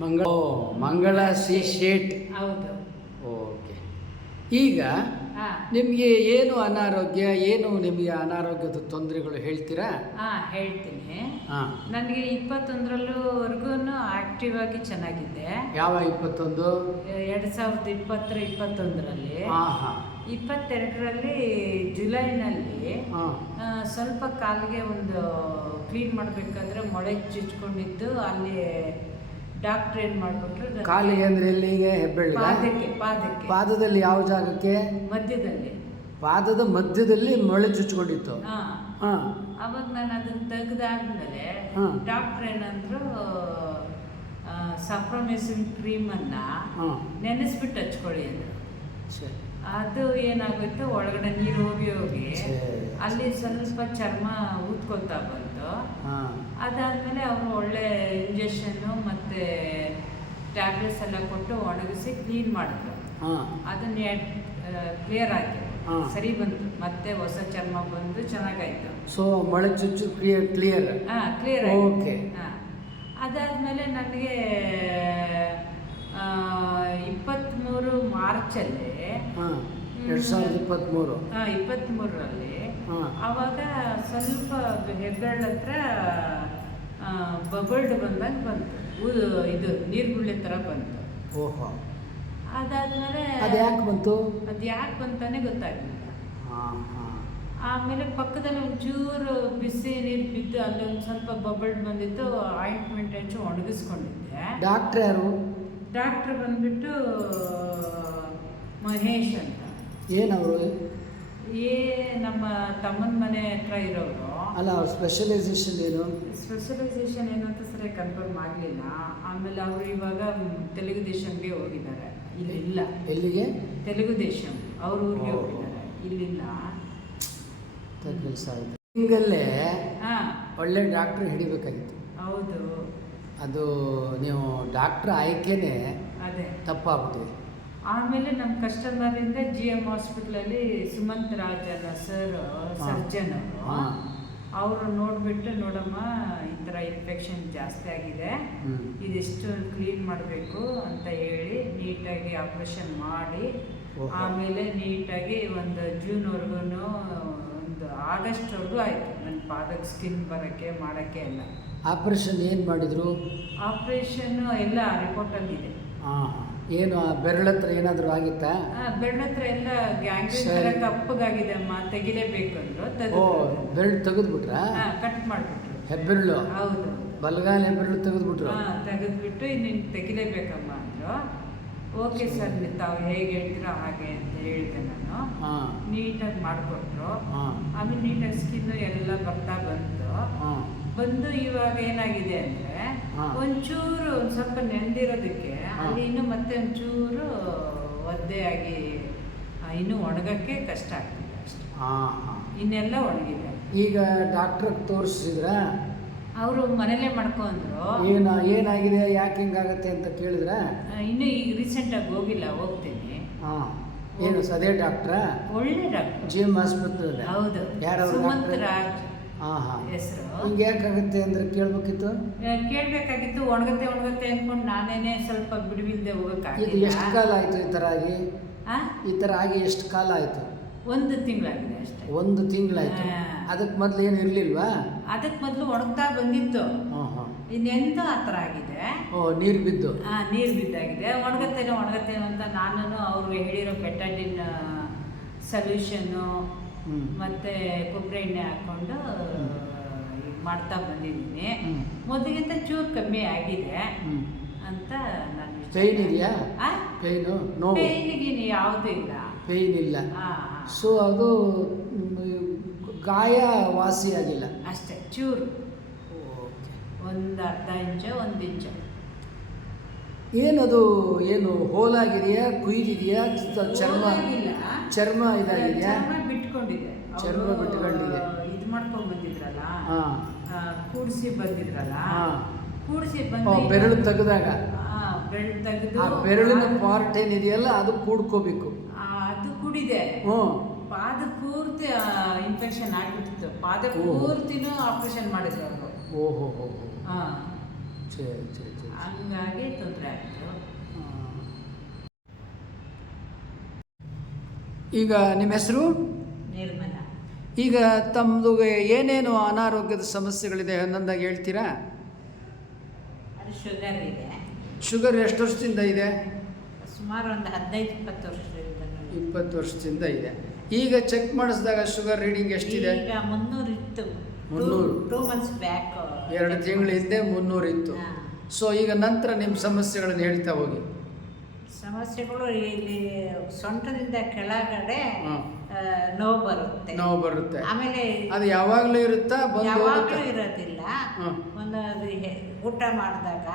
ಮಂಗಳ ಓ, ಮಂಗಳ ಸಿ ಶೇಟ್ ಹೌದು. ಓಕೆ. ಈಗ ಹಾ. ನಿಮಗೆ ಏನು ಅನಾರೋಗ್ಯ ಏನು ನಿಮಗೆ ಅನಾರೋಗ್ಯದ ತೊಂದರೆಗಳು ಹೇಳ್ತೀರಾ? ಹಾ ಹೇಳ್ತೀನಿ. ಹಾಂ. ನನಗೆ ಇಪ್ಪತ್ತೊಂದರಲ್ಲೂವರೆಗೂ ಆಕ್ಟಿವ್ ಆಗಿ ಚೆನ್ನಾಗಿದ್ದೆ ಯಾವ ಇಪ್ಪತ್ತೊಂದು? ಎರಡು ಸಾವಿರದ ಇಪ್ಪತ್ತರ ಇಪ್ಪತ್ತೊಂದರಲ್ಲಿ. ಇಪ್ಪತ್ತೆರಡರಲ್ಲಿ ಜುಲೈನಲ್ಲಿ ಸ್ವಲ್ಪ ಕಾಲಿಗೆ ಒಂದು ಕ್ಲೀನ್ ಮಾಡಬೇಕಂದ್ರೆ ಮೊಳೆ ಚುಚ್ಕೊಂಡಿದ್ದು ಅಲ್ಲಿ ಡಾಕ್ಟ್ರ್ ಏನು ಮಾಡಿಬಿಟ್ರು ಕಾಲಿಗೆ ಅಂದರೆ ಎಲ್ಲಿಗೆ ಹೆಬ್ಬೆಳ್ಳಿ ಪಾದಕ್ಕೆ ಪಾದಕ್ಕೆ. ಪಾದದಲ್ಲಿ ಯಾವ ಜಾಗಕ್ಕೆ? ಮಧ್ಯದಲ್ಲಿ. ಪಾದದ ಮಧ್ಯದಲ್ಲಿ ಮೊಳೆ ಚುಚ್ಕೊಂಡಿತ್ತು. ಹಾ. ಅವಾಗ ನಾನು ಅದನ್ನ ತೆಗೆದಾದ್ಮೇಲೆ ಡಾಕ್ಟರ್ ಏನಂದ್ರು ಸಪ್ರಮೆಸಿನ್ ಕ್ರೀಮನ್ನು ಅನ್ನ ನೆನೆಸ್ಬಿಟ್ಟು ಹಚ್ಕೊಳ್ಳಿ ಅಂದರು. ಸರಿ. ಅದು ಏನಾಗುತ್ತೆ ಒಳಗಡೆ ನೀರು ಹೋಗಿ ಹೋಗಿ ಅಲ್ಲಿ ಸ್ವಲ್ಪ ಚರ್ಮ ಊದ್ಕೊತಾ ಬಂತು. ಅದಾದಮೇಲೆ ಅವರು ಒಳ್ಳೆ ಇಂಜೆಕ್ಷನ್ನು ಮತ್ತು ಟ್ಯಾಬ್ಲೆಟ್ಸ್ ಎಲ್ಲ ಕೊಟ್ಟು ಒಣಗಿಸಿ ಕ್ಲೀನ್ ಮಾಡಿದ್ರು. ಹಾಂ. ಅದನ್ನ ಕ್ಲಿಯರ್ ಆಯ್ತು. ಹಾ. ಸರಿ ಬಂತು. ಮತ್ತೆ ಹೊಸ ಚರ್ಮ ಬಂದು ಚೆನ್ನಾಗಾಯ್ತು. ಸೊ ಮಳೆ ಚುಚ್ಚು ಕ್ಲಿಯರ್ ಕ್ಲಿಯರ್ ಹಾಂ ಕ್ಲಿಯರ್ ಓಕೆ ಹಾಂ. ಅದಾದಮೇಲೆ ನನಗೆ ಇಪ್ಪತ್ತ್ಮೂರು ಮಾರ್ಚಲ್ಲಿ ಹಾಂ. ಎರಡು ಸಾವಿರದ ಇಪ್ಪತ್ತ್ಮೂರು ಹಾಂ ಇಪ್ಪತ್ತ್ಮೂರರಲ್ಲಿ ಹಾಂ. ಆವಾಗ ಸ್ವಲ್ಪ ಹೆಬ್ಬೆರಳ ಹತ್ರ ಬಬಲ್ಡ್ ಬಂದಂಗೆ ಬಂತು. ಇದು ನೀರ್ಗುಳ್ಳೆ ಥರ ಬಂತು. ಓಹೋ. ಅದಾದಮೇಲೆ ಅದು ಯಾಕೆ ಬಂತು? ಅದು ಯಾಕೆ ಬಂತಾನೆ ಗೊತ್ತಾಗಲಿಲ್ಲ. ಆಮೇಲೆ ಪಕ್ಕದಲ್ಲಿ ಒಂಚೂರು ಬಿಸಿ ನೀರು ಬಿದ್ದು ಅಲ್ಲಿ ಒಂದು ಸ್ವಲ್ಪ ಬಬಲ್ಡ್ ಬಂದಿತ್ತು ಆಯಿಂಟ್ಮೆಂಟ್ ಹಚ್ಚಿ ಒಣಗಿಸ್ಕೊಂಡಿದ್ದೆ. ಡಾಕ್ಟ್ರ್ ಯಾರು? ಡಾಕ್ಟ್ರ್ ಬಂದ್ಬಿಟ್ಟು ಮಹೇಶ್ ಅಂತ. ಏನವರು ಏ ನಮ್ಮ ತಮ್ಮನ ಮನೆ ಹತ್ರ ಇರೋರು. ಅಲ್ಲ ಅವ್ರ ಸ್ಪೆಷಲೈಸೇಷನ್ ಏನು? ಸ್ಪೆಷಲೈಸೇಷನ್ ಏನು ಅಂತ ಸರಿಯಾಗಿ ಕನ್ಫರ್ಮ್ ಆಗಲಿಲ್ಲ. ಆಮೇಲೆ ಅವರು ಇವಾಗ ತೆಲುಗು ದೇಶಕ್ಕೆ ಹೋಗಿದ್ದಾರೆ. ಇಲ್ಲಿಲ್ಲ. ಎಲ್ಲಿಗೆ? ತೆಲುಗು ದೇಶಂ. ಅವ್ರ ಊರಿಗೆ ಹೋಗಿದ್ದಾರೆ. ಇಲ್ಲಿಲ್ಲ. ಕೆಲಸ ಆಯಿತು. ಹಿಂಗಲ್ಲೇ ಹಾಂ. ಒಳ್ಳೆ ಡಾಕ್ಟರ್ ಹಿಡಿಬೇಕಾಗಿತ್ತು. ಹೌದು. ಅದು ನೀವು ಡಾಕ್ಟ್ರ್ ಆಯ್ಕೆನೆ ಅದೇ. ತಪ್ಪಾಗ್ಬಿಟ್ಟಿದೆ. ಆಮೇಲೆ ನಮ್ಮ ಕಸ್ಟಮರಿಂದ ಜಿ ಎಂ ಹಾಸ್ಪಿಟ್ಲಲ್ಲಿ ಸುಮಂತ್ ರಾಜನ ಸರ್ ಸರ್ಜನ್ ಅವರು. ಹಾಂ. ಅವರು ನೋಡಿಬಿಟ್ಟು ನೋಡಮ್ಮ ಈ ಥರ ಇನ್ಫೆಕ್ಷನ್ ಜಾಸ್ತಿ ಆಗಿದೆ. ಇದೆಷ್ಟು ಕ್ಲೀನ್ ಮಾಡಬೇಕು ಅಂತ ಹೇಳಿ ನೀಟಾಗಿ ಆಪ್ರೇಷನ್ ಮಾಡಿ. ಆಮೇಲೆ ನೀಟಾಗಿ ಒಂದು ಜೂನ್ವರೆಗೂ ಒಂದು ಆಗಸ್ಟ್ವರೆಗೂ ಆಯಿತು. ನನ್ನ ಪಾದಕ್ಕೆ ಸ್ಕಿನ್ ಬರೋಕ್ಕೆ ಮಾಡೋಕ್ಕೆ ಎಲ್ಲ. ಆಪ್ರೇಷನ್ ಏನು ಮಾಡಿದರು? ಆಪ್ರೇಷನ್ನು ಎಲ್ಲ ರಿಪೋರ್ಟಲ್ಲಿದೆ ಹಾಂ ಏನು ಆ ಬೆರಳ ಹತ್ರ ಏನಾದರೂ ಆಗಿತ್ತಾ? ಬೆರಳ ಹತ್ರ ಎಲ್ಲ ಗ್ಯಾಂಗ್ರೀನ್ ತರ ಕಪ್ಪಗಾಗಿದೆ ಅಮ್ಮ ತೆಗಿಲೇಬೇಕು ಅಂದ್ರು. ಓ ಬೆರಳು ತೆಗೆದ್ಬಿಟ್ರಾ? ಕಟ್ ಮಾಡ್ಬಿಟ್ರು. ಹೆಬ್ಬೆರಳು? ಹೌದು. ಬಲಗಾಲ ಹೆಬ್ಬೆರಳು ತೆಗೆದ್ಬಿಟ್ರು? ಹಾ ತೆಗೆದ್ಬಿಟ್ಟು ನೀನು ತೆಗಿಲೇಬೇಕಮ್ಮ ಅಂದ್ರು. Okay sir. ತಾವು ಹೇಗೆ ಹೇಳ್ತೀರಾ ಹಾಗೆ ಅಂತ ಹೇಳಿದೆ ನಾನು. ನೀಟಾಗಿ ಮಾಡಿಕೊಟ್ರು ಆಮೇಲೆ ನೀಟಾಗಿ ಸ್ಕಿನ್ ಎಲ್ಲ ಬರ್ತಾ ಬಂತು. ಬಂದು ಇವಾಗ ಏನಾಗಿದೆ ಅಂದರೆ. ಒಂಚೂರು ಒಂದು ಸ್ವಲ್ಪ ನೆಂದಿರೋದಕ್ಕೆ. ಅಲ್ಲಿ ಇನ್ನು ಮತ್ತೆ ಒಂಚೂರು ಒದ್ದೆ ಆಗಿ ಆ, ಇನ್ನು ಒಣಗಕ್ಕೆ ಕಷ್ಟ ಆಗ್ತಿದೆ ಅಷ್ಟೆ. ಹಾಂ ಹಾಂ. ಇನ್ನೆಲ್ಲ ಒಣಗಿದೆ. ಈಗ ಡಾಕ್ಟ್ರಿಗೆ ತೋರಿಸಿದ್ರಾ? ಅವರು ಮನೇಲೇ ಮಾಡ್ಕೊಂಡ್ರು. ಏನು ಏನಾಗಿದೆ ಯಾಕೆ ಹಿಂಗಾಗತ್ತೆ ಅಂತ ಕೇಳಿದ್ರಾ? ಇನ್ನೂ ಈಗ ರೀಸೆಂಟಾಗಿ ಹೋಗಿಲ್ಲ ಹೋಗ್ತೀನಿ. ಹಾಂ. ಏನು ಸದೇ ಡಾಕ್ಟ್ರಾ ಒಳ್ಳೆ ಡಾಕ್ಟರ್ ಜಿ ಎಂ ಆಸ್ಪತ್ರೆ ಹೌದು. ಯಾರು ಸುಮಂತ್ ಡಾಕ್ಟ್ರು? ರಾಜ್. ಹಾಂ ಹಾಂ. ಹೆಸರು? ಹಿಂಗೆ ಯಾಕಾಗುತ್ತೆ ಅಂದರೆ ಕೇಳಬೇಕಿತ್ತು? ಕೇಳಬೇಕಾಗಿತ್ತು ಒಣಗತ್ತೆ ಒಣಗತ್ತೆ ಅಂದ್ಕೊಂಡು ನಾನೇನೆ ಸ್ವಲ್ಪ ಬಿಡುವಿಲ್ಲದೆ ಇದು ಎಷ್ಟು ಕಾಲ ಆಯಿತು ಈ ಥರ ಆಗಿ? ಆ? ಈ ಥರ ಆಗಿ ಎಷ್ಟು ಕಾಲ ಆಯಿತು? ಒಂದು ತಿಂಗಳಾಗಿದೆ ಅಷ್ಟೇ. ಒಂದು ತಿಂಗಳಾಯ್ತು? ಹಾ. ಅದಕ್ಕೆ ಮೊದಲು ಏನು ಇರಲಿಲ್ವಾ? ಅದಕ್ಕೆ ಮೊದಲು ಒಣಗ್ತಾ ಬಂದಿತ್ತು. ಹಾಂ ಹಾಂ. ಇನ್ನೆಂತ ಆ ಥರ ಆಗಿದೆ? ಓ ನೀರು ಬಿದ್ದು. ಆ, ನೀರು ಬಿದ್ದಾಗಿದೆ. ಒಣಗತ್ತೇನೋ ಒಣಗತ್ತೇನೋ ಅಂತ ನಾನು ಅವರು ಹೇಳಿರೋ ಬೆಟಾಡಿನ್ ಸೊಲ್ಯೂಷನ್ನು ಹ್ಞೂ ಮತ್ತು ಕೊಬ್ಬರಿ ಎಣ್ಣೆ ಹಾಕ್ಕೊಂಡು ಮಾಡ್ತಾ ಬಂದಿದ್ದೀನಿ. ಮೊದಲಿಗಿಂತ ಚೂರು ಕಮ್ಮಿ ಆಗಿದೆ ಅಂತ ನಾನು ಪೇಯ್ನ್ ಇದೆಯಾ? ಪೇಯ್ನು ನೋವು? ಪೇಯ್ನಿಗೀನು ಯಾವುದೂ ಇಲ್ಲ. ಪೇನ್ ಇಲ್ಲ. ಸೊ ಅದು ಗಾಯ ವಾಸಿ ಆಗಿಲ್ಲ. ಅಷ್ಟೇ ಚೂರು. ಒಂದು ಅರ್ಧ ಇಂಚು ಒಂದು ಇಂಚು. ಏನದು ಏನು ಹೋಲಾಗಿದೆಯಾ ಕುಯ್ದಿದೆಯಾ ಚರ್ಮ. ಚರ್ಮ ಇದಾಗಿದೆಯಾ? ಚರ್ಮ ಬಿಟ್ಕೊಂಡಿದೆ. ಚರ್ಮ ಬಿಟ್ಕೊಂಡಿದೆ. ಇದು ಮಾಡ್ಕೊಂಡು ಬಂದಿದ್ರಲ್ಲ? ಹಾಂ. ಕೂಡಿಸಿ ಬಂದಿದ್ರಲ್ಲ? ಕೂಡ್ಸಿ ಬಂದು ಬೆರಳು ತೆಗೆದಾಗ? ಬೆರಳು ತೆಗೆದು ಆ ಬೆರಳಿನ ಪಾರ್ಟ್ ಏನಿದೆಯಲ್ಲ ಅದು ಕೂಡ್ಕೋಬೇಕು. ಅದು ಕುಡಿದೆ. ಹ್ಞೂ. ಪಾದ ಪೂರ್ತಿ ಇನ್ಫೆಕ್ಷನ್ ಆಗಿಬಿಟ್ಟಿತ್ತು. ಪಾದ. ಪೂರ್ತಿನೂ ಆಪರೇಷನ್ ಮಾಡಿದ್ರು ಅವರು. ಓಹೋ ಹೋ ಹಾಂ. ಸರಿ ಸರಿ ಸರಿ. ಹಂಗಾಗಿ ತೊಂದರೆ ಆಯಿತು. ಈಗ ನಿಮ್ಮ ಹೆಸರು? ಈಗ ತಮ್ಮದು ಏನೇನು ಅನಾರೋಗ್ಯದ ಸಮಸ್ಯೆಗಳಿದೆ ಒಂದೊಂದಾಗಿ ಹೇಳ್ತೀರಾ? ಶುಗರ್ ಇದೆ. ಶುಗರ್ ಎಷ್ಟು ವರ್ಷದಿಂದ ಇದೆ? ಸುಮಾರು ಒಂದು ಹದಿನೈದು ಇಪ್ಪತ್ತು ವರ್ಷದಿಂದ ಇಪ್ಪತ್ತು ವರ್ಷದಿಂದ ಇದೆ. ಈಗ ಚೆಕ್ ಮಾಡಿಸಿದಾಗ ಶುಗರ್ ರೀಡಿಂಗ್ ಎಷ್ಟಿದೆ? ಈಗ ಮುನ್ನೂರು ಇತ್ತು. ಮುನ್ನೂರು. Two months back. ಎರಡು ತಿಂಗಳ ಹಿಂದೆ ಮುನ್ನೂರು ಇತ್ತು. ಸೊ ಈಗ ನಂತರ ನಿಮ್ಮ ಸಮಸ್ಯೆಗಳನ್ನು ಹೇಳ್ತಾ ಹೋಗಿ. ಸಮಸ್ಯೆಗಳು ಇಲ್ಲಿ ಸೊಂಟದಿಂದ ಕೆಳಗಡೆ ನೋವು ಬರುತ್ತೆ. ನೋವು ಬರುತ್ತೆ. ಆಮೇಲೆ ಅದು ಯಾವಾಗಲೂ ಇರುತ್ತಾ? ಯಾವಾಗಲೂ ಇರೋದಿಲ್ಲ. ಒಂದು ಊಟ ಮಾಡಿದಾಗ.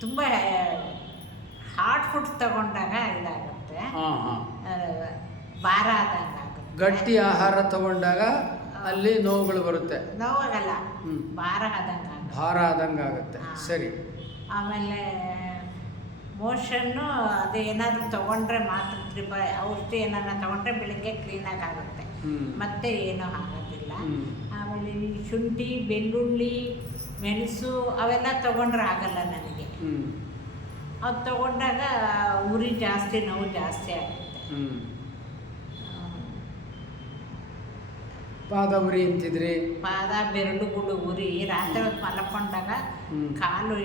ತುಂಬ ಹಾರ್ಡ್ ಫುಡ್ ತಗೊಂಡಾಗ ಇದಾಗುತ್ತೆ. ಭಾರ ಆದಂಗೆ ಆಗುತ್ತೆ. ಗಟ್ಟಿ ಆಹಾರ ತಗೊಂಡಾಗ ಅಲ್ಲಿ ನೋವುಗಳು ಬರುತ್ತೆ. ನೋವಾಗಲ್ಲ. ಭಾರ ಆದಂಗೆ ಭಾರ ಆದಂಗೆ ಆಗುತ್ತೆ. ಸರಿ. ಆಮೇಲೆ ಮೋಷನ್ನು ಅದು ಏನಾದರೂ ತಗೊಂಡ್ರೆ ಮಾತ್ರ ತ್ರಿಪ ಔಷಧಿ ಏನಾರ ತಗೊಂಡ್ರೆ ಬೆಳಗ್ಗೆ ಕ್ಲೀನಾಗಿ ಆಗುತ್ತೆ. ಮತ್ತೆ ಏನೂ ಆಗೋದಿಲ್ಲ. ಆಮೇಲೆ ಈ ಶುಂಠಿ ಬೆಳ್ಳುಳ್ಳಿ ಮೆಣಸು ಅವೆಲ್ಲ ತಗೊಂಡ್ರೆ ಆಗಲ್ಲ ನನಗೆ. ಅದು ತಗೊಂಡಾಗ ಉರಿ ಜಾಸ್ತಿ ನೋವು ಜಾಸ್ತಿ ಆಗುತ್ತೆ. ಪಾದ ಉರಿ ಅಂತಿದ್ರಿ? ಪಾದ ಗುಡು ಉರಿ ರಾತ್ರಿ ಹೊತ್ತು ಮಲ್ಕೊಂಡಾಗ ಕಾಲು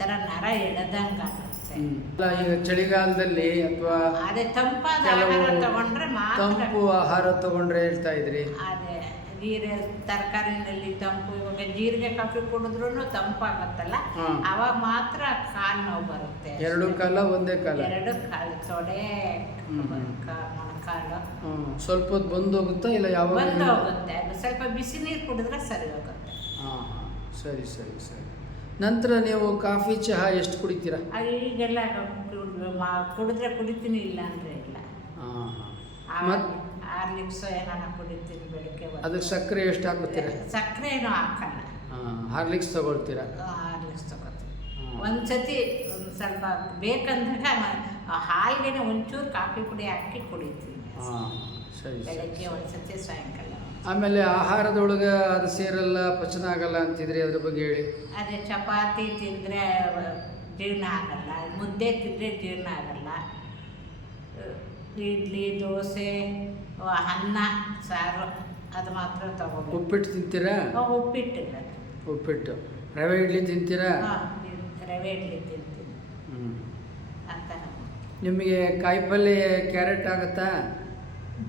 ಥರ ನರ ಎಳೆದಂಗೆ. ಅಲ್ಲ ಈಗ ಚಳಿಗಾಲದಲ್ಲಿ ಅಥವಾ ಅದೇ ತಂಪಾದ ಆಹಾರ ತಗೊಂಡ್ರೆ ಮಾತ್ರ ತಂಪು ಆಹಾರ ತಗೊಂಡ್ರೆ ಹೇಳ್ತಾ ಇದ್ರಿ? ಅದೇ ಜೀರೆ ತರಕಾರಿನಲ್ಲಿ ತಂಪು ಇವಾಗ ಜೀರಿಗೆ ಕಾಫಿ ಕುಡಿದ್ರು ತಂಪಾಗತ್ತಲ್ಲ? ಹಾ. ಅವಾಗ ಮಾತ್ರ ಕಾಲು ನೋವು ಬರುತ್ತೆ ಎರಡು ಕಾಲ ಒಂದೇ ಕಾಲ? ಎರಡು ಕಾಲು ತೊಡೆ ಹ್ಮ್, ಹ್ಮ್. ಕ- ಮೊಣಕಾಲು. ಹ್ಮ್. ಸ್ವಲ್ಪ ಹೊತ್ತು ಬಂದು ಹೋಗುತ್ತಾ ಇಲ್ಲ ಯಾವಾಗ? ಬಂದು ಹೋಗುತ್ತೆ ಅದು ಸ್ವಲ್ಪ ಬಿಸಿ ನೀರು ಕುಡಿದ್ರೆ ಸರಿ ಹೋಗುತ್ತೆ. ಹಾ ಹಾಂ. ಸರಿ ಸರಿ ಸರಿ. ನಂತರ ನೀವು ಕಾಫಿ ಚಹಾ ಎಷ್ಟು ಕುಡಿತೀರಾ? ಅದು ಈಗೆಲ್ಲ ಕುಡಿದ್ರೆ ಕುಡಿತೀನಿ ಇಲ್ಲ ಅಂದ್ರೆ ಇಲ್ಲ. ಹಾಂ ಹಾಂ. ಹಾರ್ಲಿಕ್ಸ್ ಏನಾರ ಕುಡಿತೀನಿ ಬೆಳಿಗ್ಗೆ ಹೊತ್ತು. ಅದಕ್ಕೆ ಸಕ್ಕರೆ ಎಷ್ಟು ಹಾಕುತ್ತೀರಾ? ಸಕ್ಕರೆ ಏನೂ ಹಾಕಲ್ಲ. ಹಾಂ ಹಾರ್ಲಿಕ್ಸ್ ತಗೊಳ್ತೀರಾ? ಹಾರ್ಲಿಕ್ಸ್ ತಗೋತೀನಿ ಹ್ಮ್. ಒಂದ್ಸತಿ ಒಂದು ಸ್ವಲ್ಪ ಬೇಕಂದಾಗ ಮ- ಹಾಲ್ಗೆನೆ ಒಂಚೂರು ಕಾಫಿ ಪುಡಿ ಹಾಕಿ ಕುಡಿತೀನಿ. ಹಾಂ ಸರಿ ಸರಿ ಬೆಳಗ್ಗೆ ಒಂದ್ಸತಿ ಸಾಯಂಕಾಲ. ಆಮೇಲೆ ಆಹಾರದೊಳಗೆ ಅದು ಸೇರಲ್ಲ ಪಚನ ಆಗಲ್ಲ ಅಂತಿದ್ರಿ ಅದ್ರ ಬಗ್ಗೆ ಹೇಳಿ. ಅದೇ ಚಪಾತಿ ತಿಂದರೆ ಜೀರ್ಣ ಆಗಲ್ಲ ಮುದ್ದೆ ತಿಂದರೆ ಜೀರ್ಣ ಆಗಲ್ಲ. ಇಡ್ಲಿ ದೋಸೆ ಅನ್ನ ಸಾರು ಅದು ಮಾತ್ರ ತಗೋಬೇಕು. ಉಪ್ಪಿಟ್ಟು ತಿಂತೀರಾ? ಉಪ್ಪಿಟ್ಟು ಉಪ್ಪಿಟ್ಟು. ರವೆ ಇಡ್ಲಿ ತಿಂತೀರಾ? ರವೆ ಇಡ್ಲಿ ತಿಂತೀನಿ. ಥರ ನಿಮಗೆ ಕಾಯಿಪಲ್ಲೆ ಕ್ಯಾರೆಟ್ ಆಗುತ್ತಾ?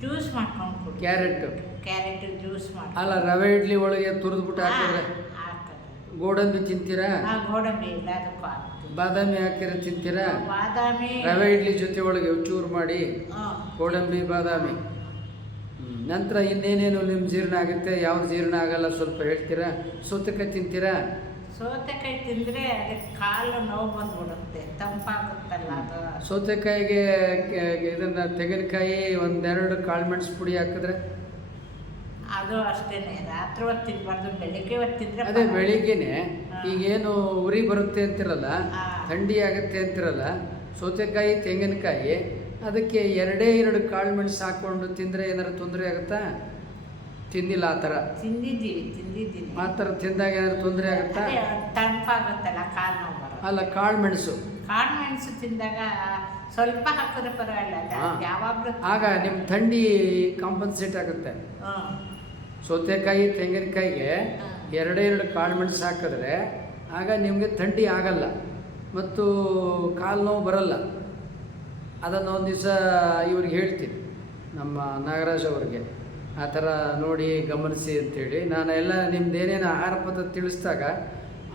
ಜ್ಯೂಸ್ ಮಾಡ್ಕೊಂಡು ಕುಡಿ. ಕ್ಯಾರೆಟ್. ಕ್ಯಾರೆಟ್ ಜ್ಯೂಸ್ ಮಾಡಿ ಅಲ್ಲ ರವೆ ಇಡ್ಲಿ ಒಳಗೆ ತುರಿದ್ಬಿಟ್ಟು ಹಾಕಿದ್ರೆ? ಗೋಡಂಬಿ ತಿಂತೀರಾ? ಗೋಡಂಬಿ ಇಲ್ಲ ಅದಕ್ಕೂ ಬಾದಾಮಿ ಹಾಕಿದ್ರೆ ತಿಂತೀರಾ? ಬಾದಾಮಿ. ರವೆ ಇಡ್ಲಿ ಜೊತೆ ಒಳಗೆ ಚೂರು ಮಾಡಿ. ಗೋಡಂಬಿ ಬಾದಾಮಿ. ನಂತರ ಇನ್ನೇನೇನು ನಿಮ್ಮ ಜೀರ್ಣ ಆಗುತ್ತೆ? ಯಾವ ಜೀರ್ಣ ಆಗಲ್ಲ ಸ್ವಲ್ಪ ಹೇಳ್ತೀರಾ? ಸೌತೆಕಾಯಿ ತಿಂತೀರಾ? ಸೌತೆಕಾಯಿ ತಿಂದರೆ ಅದಕ್ಕೆ ಕಾಲು ನೋವು ಬಂದ್ಬಿಡುತ್ತೆ ತಂಪಾಗುತ್ತಲ್ಲ ಅದು. ಸೌತೆಕಾಯಿಗೆ ಇದನ್ನ ತೆಂಗಿನಕಾಯಿ ಒಂದೆರಡು ಕಾಳು ಮೆಣಸು ಪುಡಿ ಹಾಕಿದ್ರೆ? ಅದು ಅಷ್ಟೇನೆ ರಾತ್ರಿ ಹೊತ್ತು ತಿನ್ಬಾರ್ದು ಬೆಳಿಗ್ಗೆ ಹೊತ್ತು ತಿಂದರೆ ಅದೇ ಬೆಳಿಗ್ಗೆನೆ ಈಗ ಈಗೇನು ಉರಿ ಬರುತ್ತೆ ಅಂತಿರಲ್ಲ. ಥಂಡಿ ಆಗುತ್ತೆ ಅಂತಿರಲ್ಲ ಸೌತೆಕಾಯಿ ತೆಂಗಿನಕಾಯಿ ಅದಕ್ಕೆ ಎರಡೇ ಎರಡು ಕಾಳು ಮೆಣಸು ಹಾಕೊಂಡು ತಿಂದರೆ ಏನಾರು ತೊಂದರೆ ಆಗುತ್ತಾ? ತಿಂದಿಲ್ಲ ಆ ಥರ. ತಿಂದಿದ್ದೀವಿ ತಿಂದಿದ್ದೀನಿ ಆ ಥರ ತಿಂದಾಗ ಏನಾದ್ರು ತೊಂದರೆ ಆಗುತ್ತಾ? ತಂಪಾಗುತ್ತಲ್ಲ ಕಾಲು ನೋವು ಅಲ್ಲ ಕಾಳು ಮೆಣಸು. ಕಾಳು ಮೆಣಸು ತಿಂದಾಗ ಸ್ವಲ್ಪ ಹಾಕಿದ್ರೆ ಪರವಾಗಿಲ್ಲ ಯಾವಾಗಲೂ ಆಗ ನಿಮ್ಮ ಥಂಡಿ ಕಾಂಪನ್ಸೇಟ್ ಆಗುತ್ತೆ. ಸೌತೆಕಾಯಿ ತೆಂಗಿನಕಾಯಿಗೆ. ಎರಡೇ ಎರಡು ಕಾಳು ಮೆಣಸು ಹಾಕಿದ್ರೆ ಆಗ ನಿಮಗೆ ಥಂಡಿ ಆಗಲ್ಲ ಮತ್ತು ಕಾಲು ನೋವು ಬರಲ್ಲ. ಅದನ್ನು ಒಂದು ದಿವಸ ಇವ್ರಿಗೆ ಹೇಳ್ತೀನಿ ನಮ್ಮ ನಾಗರಾಜ್ ಅವ್ರಿಗೆ. ಆ ಥರ ನೋಡಿ ಗಮನಿಸಿ ಅಂತೇಳಿ. ನಾನು ಎಲ್ಲ ನಿಮ್ದು ಏನೇನು ಆಹಾರ ಪದ್ಧತಿ ತಿಳಿಸಿದಾಗ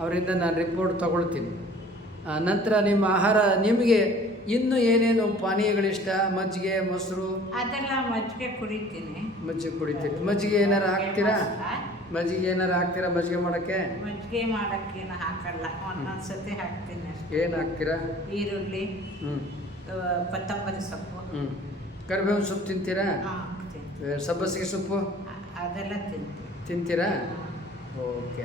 ಅವರಿಂದ ನಾನು ರಿಪೋರ್ಟ್ ತೊಗೊಳ್ತೀನಿ. ನಂತರ ನಿಮ್ಮ ಆಹಾರ ನಿಮಗೆ ಇನ್ನು ಏನೇನು ಪಾನೀಯಗಳಿಷ್ಟ? ಮಜ್ಜಿಗೆ ಮೊಸರು? ಅದೆಲ್ಲ ಮಜ್ಜಿಗೆ ಕುಡಿತೀನಿ. ಮಜ್ಜಿಗೆ ಕುಡಿತೀರಿ ಮಜ್ಜಿಗೆ ಏನಾರು ಹಾಕ್ತೀರಾ. ಮಜ್ಜಿಗೆ ಏನಾರು ಹಾಕ್ತೀರಾ ಮಜ್ಜಿಗೆ ಮಾಡೋಕ್ಕೆ? ಮಜ್ಜಿಗೆ ಮಾಡೋಕ್ಕೇನು ಹಾಕಲ್ಲ. ಒಂದೊಂದು ಸತಿ ಹಾಕ್ತೀನಿ ಅಷ್ಟೇ. ಏನು ಹಾಕ್ತೀರಾ? ಈರುಳ್ಳಿ ಹ್ಞೂ ಕೊತ್ತಂಬರಿ ಸೊಪ್ಪು. ಹ್ಞೂ ಕರಿಬೇವಿನ ಸೊಪ್ಪು ತಿಂತೀರಾ? ಸಬ್ಬಸಿಗೆ ಸೊಪ್ಪು? ಅದೆಲ್ಲ ತಿಂತೀನಿ. ತಿಂತೀರಾ? ಓಕೆ.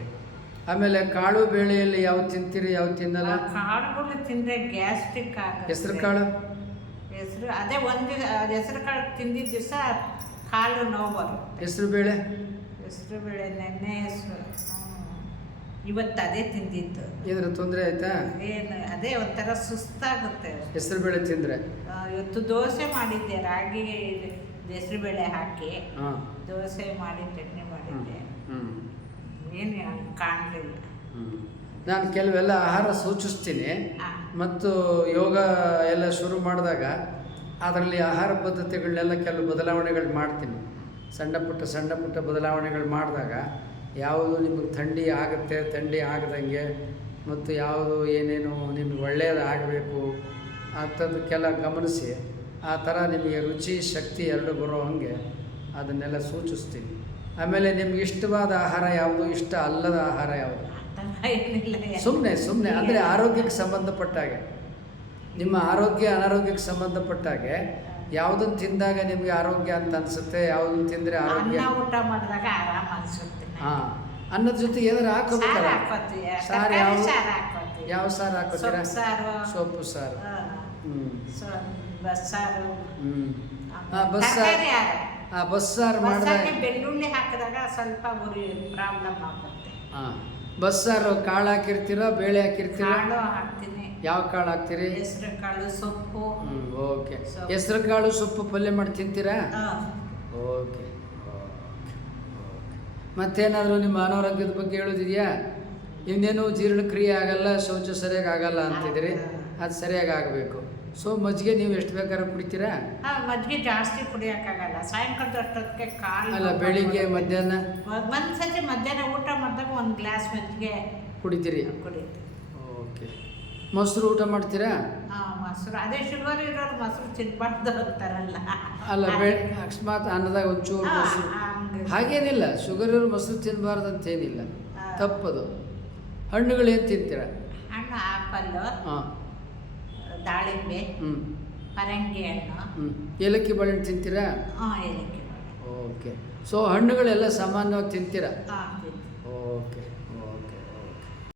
ಆಮೇಲೆ ಕಾಳು ಬೇಳೆಯಲ್ಲಿ ಯಾವ್ದು ತಿಂತೀರಿ ಯಾವ್ದು ತಿನ್ನಲ್ಲ? ಕಾಳುಗಳು ತಿಂದರೆ ಗ್ಯಾಸ್ಟ್ರಿಕ್ ಆಗುತ್ತೆ. ಹೆಸರು ಕಾಳು ಹೆಸರು ಅದೇ ಒಂದು ಹೆಸರು ಕಾಳು ತಿಂದಿದ್ದ ದಿವಸ ಕಾಲು ನೋವು. ಹೆಸರು ಬೇಳೆ? ಹೆಸರು ಬೇಳೆ ನೆನ್ನೆ ಹೆಸರು. ಇವತ್ತು ಅದೇ ತಿಂದಿತ್ತು ಏನಾದ್ರು ತೊಂದರೆ ಆಯ್ತಾ? ಏನು ಅದೇ ಒಂಥರ ಸುಸ್ತಾಗುತ್ತೆ. ಹೆಸರು ಬೇಳೆ ತಿಂದರೆ? ಆ, ಇವತ್ತು ದೋಸೆ ಮಾಡಿದ್ದೆ ರಾಗಿ ಹೆಸರುಬೇಳೆ ಹಾಕಿ. ಹಾಂ. ದೋಸೆ ಮಾಡಿ ಚಟ್ನಿ ಮಾಡಿದ್ದೆ. ಹ್ಞೂ ಏನು ಕಾಣಲಿಲ್ಲ. ನಾನು ಕೆಲವೆಲ್ಲ ಆಹಾರ ಸೂಚಿಸ್ತೀನಿ. ಮತ್ತು ಯೋಗ ಎಲ್ಲ ಶುರು ಮಾಡಿದಾಗ ಅದರಲ್ಲಿ ಆಹಾರ ಪದ್ಧತಿಗಳನ್ನೆಲ್ಲ ಕೆಲವು ಬದಲಾವಣೆಗಳು ಮಾಡ್ತೀನಿ. ಸಣ್ಣ ಪುಟ್ಟ ಸಣ್ಣ ಪುಟ್ಟ ಬದಲಾವಣೆಗಳು ಮಾಡಿದಾಗ ಯಾವುದು ನಿಮಗೆ ಥಂಡಿ ಆಗುತ್ತೆ ಥಂಡಿ ಆಗದಂಗೆ ಮತ್ತು ಯಾವುದು ಏನೇನು ನಿಮಗೆ ಒಳ್ಳೆಯದು ಆಗಬೇಕು ಅಂಥದ್ದಕ್ಕೆಲ್ಲ ಗಮನಿಸಿ. ಆ ಥರ ನಿಮಗೆ ರುಚಿ ಶಕ್ತಿ ಎರಡು ಬರೋ ಹಾಗೆ ಅದನ್ನೆಲ್ಲ ಸೂಚಿಸ್ತೀನಿ. ಆಮೇಲೆ ನಿಮ್ಗೆ ಇಷ್ಟವಾದ ಆಹಾರ ಯಾವುದು? ಇಷ್ಟ ಅಲ್ಲದ ಆಹಾರ ಯಾವುದು? ಸುಮ್ಮನೆ ಸುಮ್ಮನೆ ಅಂದರೆ ಆರೋಗ್ಯಕ್ಕೆ ಸಂಬಂಧಪಟ್ಟಾಗೆ ನಿಮ್ಮ ಆರೋಗ್ಯ ಅನಾರೋಗ್ಯಕ್ಕೆ ಸಂಬಂಧಪಟ್ಟಾಗೆ ಯಾವುದನ್ನು ತಿಂದಾಗ ನಿಮಗೆ ಆರೋಗ್ಯ ಅಂತ ಅನ್ಸುತ್ತೆ ಯಾವುದನ್ನು ತಿಂದರೆ ಆರೋಗ್ಯ? ಊಟ ಮಾಡಿದಾಗ ಆರಾಮ ಅನ್ಸುತ್ತೆ ಹಾಂ ಅನ್ನದ ಜೊತೆ ಏನಾರು ಹಾಕೋಬೇಕಲ್ಲ ಸಾರ್ ಯಾವ ಯಾವ ಸಾರು ಹಾಕೋತೀರಾ ಸೊಪ್ಪು ಸಾರು. ಬಸ್ಸಾರು ಹಾಂ. ಬಸ್ಸಾರು ಹಾಂ ಬಸ್ಸಾರು ಮಾಡಿದಾಗ ಬೆಳ್ಳುಳ್ಳಿ ಹಾಕಿದಾಗ ಸ್ವಲ್ಪ ಪ್ರಾಬ್ಲಮ್ ಆಗುತ್ತೆ. ಹಾಂ. ಬಸ್ಸಾರು ಕಾಳು ಹಾಕಿರ್ತೀರೋ ಬೇಳೆ ಹಾಕಿರ್ತೀರೋ? ಕಾಳು ಹಾಕ್ತೀನಿ. ಯಾವ ಕಾಳು ಹಾಕ್ತೀರಿ? ಹೆಸರು ಕಾಳು ಸೊಪ್ಪು. ಓಕೆ. ಹೆಸರುಕಾಳು ಹೆಸ್ರು ಕಾಳು ಸೊಪ್ಪು ಪಲ್ಯ ಮಾಡಿ ತಿಂತೀರಾ? ಓಕೆ ಮತ್ತೇನಾದರೂ ನಿಮ್ಮ ಅನಾರೋಗ್ಯದ ಬಗ್ಗೆ ಹೇಳೋದಿದೆಯಾ? ಇನ್ನೇನು ಜೀರ್ಣಕ್ರಿಯೆ ಆಗಲ್ಲ ಶೌಚ ಸರಿಯಾಗಿ ಆಗಲ್ಲ ಅಂತಿದ್ರಿ ಅದು ಸರಿಯಾಗಿ ಆಗಬೇಕು. ಸೊ ಮಜ್ಜಿಗೆ ನೀವು ಎಷ್ಟು ಬೇಕಾದ್ರೂ ಕುಡಿತೀರಾ? ಮಜ್ಜಿಗೆ ಜಾಸ್ತಿ ಕುಡಿಯೋಕ್ಕಾಗಲ್ಲ. ಸಾಯಂಕಾಲದ ಅಷ್ಟೊತ್ತಿಗೆ ಕಾಲು ಅಲ್ಲ ಬೆಳಿಗ್ಗೆ ಮಧ್ಯಾಹ್ನ? ಒಂದು ಸತಿ ಮಧ್ಯಾಹ್ನ ಊಟ ಮಾಡಿದಾಗ ಒಂದು ಗ್ಲಾಸ್ ಮಜ್ಜಿಗೆ ಕುಡಿತೀರಿ? ಓಕೆ. ಮೊಸರು ಊಟ ಮಾಡ್ತೀರಾ? ಮೊಸರು. ಅದೇ ಶುಗರ್ ಇರೋರು ಮೊಸರು ತಿನ್ಬಾರ್ದು ಅಂತಾರಲ್ಲ. ಅಲ್ಲ ಬೆ ಅಕಸ್ಮಾತ್ ಅನ್ನದಾಗ ಒಂಚೂರು ಮೊಸರು. ಹಾಗೇನಿಲ್ಲ. ಶುಗರ್ ಇರೋ ಮೊಸರು ತಿನ್ನಬಾರ್ದು ಅಂತೇನಿಲ್ಲ ತಪ್ಪು ತಪ್ಪದು. ಹಣ್ಣುಗಳು ಏನು ತಿಂತೀರಾ? ಹಣ್ಣು ಆಪಲ್ಲು ಹಾಂ. ದಾಳಿಂಬೆ ಹ್ಞೂ ಪರಂಗಿ ಹಣ್ಣು. ಏಲಕ್ಕಿ ಬಾಳೆಹಣ್ಣು ತಿಂತೀರಾ? ಹಾಂ ಏಲಕ್ಕಿ ಓಕೆ. ಸೊ ಹಣ್ಣುಗಳೆಲ್ಲ ಸಾಮಾನ್ಯವಾಗಿ ತಿಂತೀರಾ? ಹಾಂ ಓಕೆ.